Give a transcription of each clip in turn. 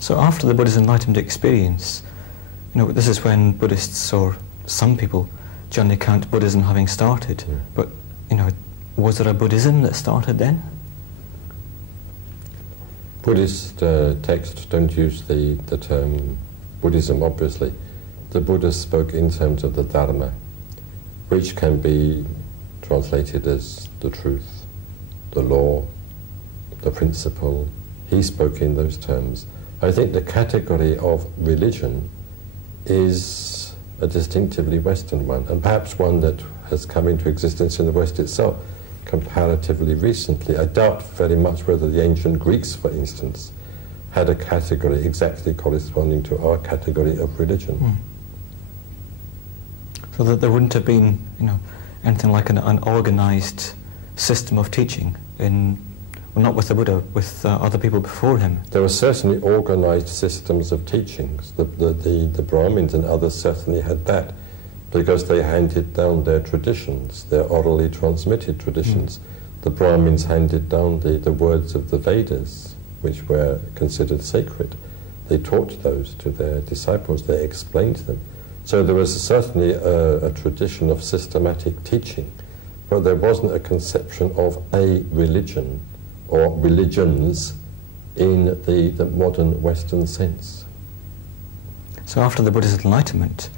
So after the Buddha's enlightenment experience, this is when Buddhists, or some people, generally count Buddhism having started. But, was there a Buddhism that started then? Buddhist texts don't use the term Buddhism, obviously. The Buddha spoke in terms of the Dharma, which can be translated as the truth, the law, the principle. He spoke in those terms. I think the category of religion is a distinctively Western one, and perhaps one that has come into existence in the West itself comparatively recently. I doubt very much whether the ancient Greeks, for instance, had a category exactly corresponding to our category of religion. So that there wouldn't have been, anything like an organized system of teaching well, not with the Buddha, with other people before him. There were certainly organized systems of teachings. The Brahmins and others certainly had that, because they handed down their traditions, their orally transmitted traditions. The Brahmins handed down the words of the Vedas, which were considered sacred. They taught those to their disciples, they explained them. So there was certainly a tradition of systematic teaching, but there wasn't a conception of a religion or religions in the modern Western sense. So after the Buddha's enlightenment,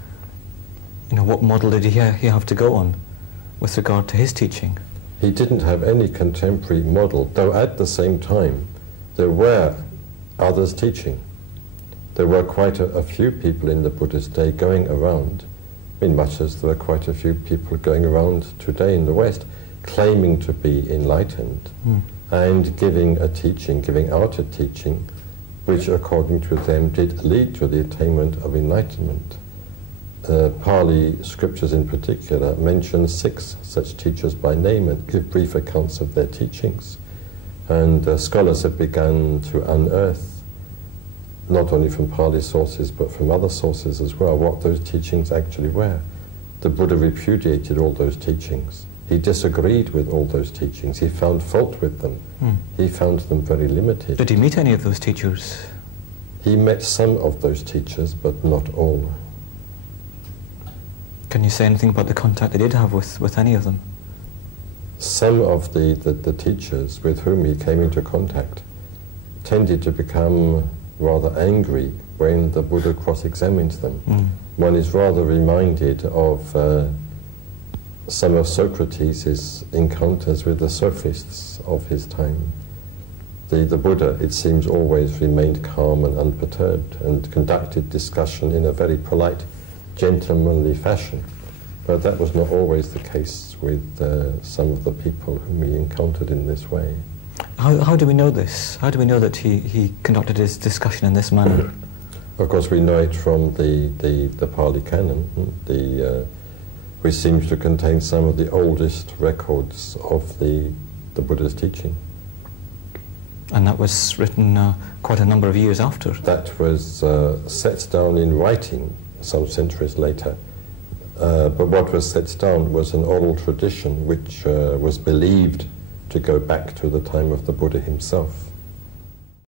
what model did he have to go on with regard to his teaching? He didn't have any contemporary model, though at the same time there were others teaching. There were quite a few people in the Buddha's day going around, much as there are quite a few people going around today in the West, claiming to be enlightened and giving out a teaching which, according to them, did lead to the attainment of enlightenment. Pali scriptures in particular mention 6 such teachers by name and give brief accounts of their teachings. And scholars have begun to unearth, not only from Pali sources but from other sources as well, what those teachings actually were. The Buddha repudiated all those teachings. He disagreed with all those teachings. He found fault with them. He found them very limited. Did he meet any of those teachers? He met some of those teachers, but not all. Can you say anything about the contact he did have with any of them? Some of the teachers with whom he came into contact tended to become rather angry when the Buddha cross-examined them. One is rather reminded of some of Socrates' encounters with the sophists of his time. The Buddha, it seems, always remained calm and unperturbed and conducted discussion in a very polite, gentlemanly fashion. But that was not always the case with some of the people whom he encountered in this way. How do we know this? How do we know that he conducted his discussion in this manner? Of course, we know it from the Pali Canon, which seems to contain some of the oldest records of the Buddha's teaching. And that was written quite a number of years after? That was set down in writing some centuries later. But what was set down was an oral tradition which was believed to go back to the time of the Buddha himself.